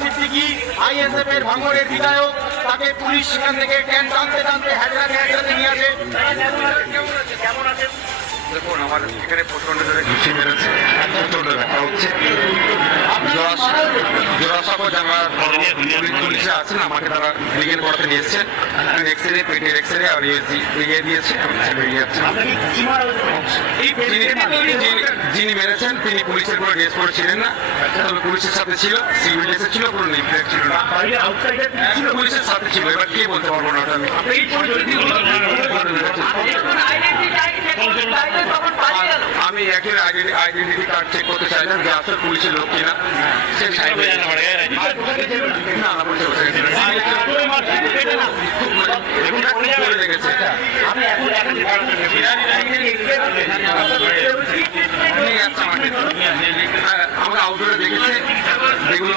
Siddiqui ISF এর ভাঙড়ের বিধায়ক, তাকে পুলিশ সেখান থেকে টানতে হেডলাতে নিয়ে আসে। দেখুন, আমার এখানে প্রচন্ড জোরে ঘুষি মেরেছে, প্রচন্ড ব্যথা হচ্ছে। জোড়াসাঁকো জানার পুলিশে আছেন, আমাকে তারা ব্রিগেড করতে নিয়ে এসছেন। এক্সরে, পেটের এক্সরে আর ইয়ে দিয়েছে, বেরিয়ে যাচ্ছে। যিনি মেরেছেন তিনি পুলিশের কোনো ড্রেস পরে ছিলেন না, তবে পুলিশের সাথে ছিল, সিভিল ড্রেসে ছিল, কোনো নেমপ্লেট ছিল না, পুলিশের সাথে ছিল। এবার কে বলতে পারবো না আমি। আমি একের আইডেন্টিটি কার্ড চেক করতে চাইলাম যে আসলে পুলিশের লোক কিনা। সে আমরা আউটডোরে দেখেছি, যেগুলো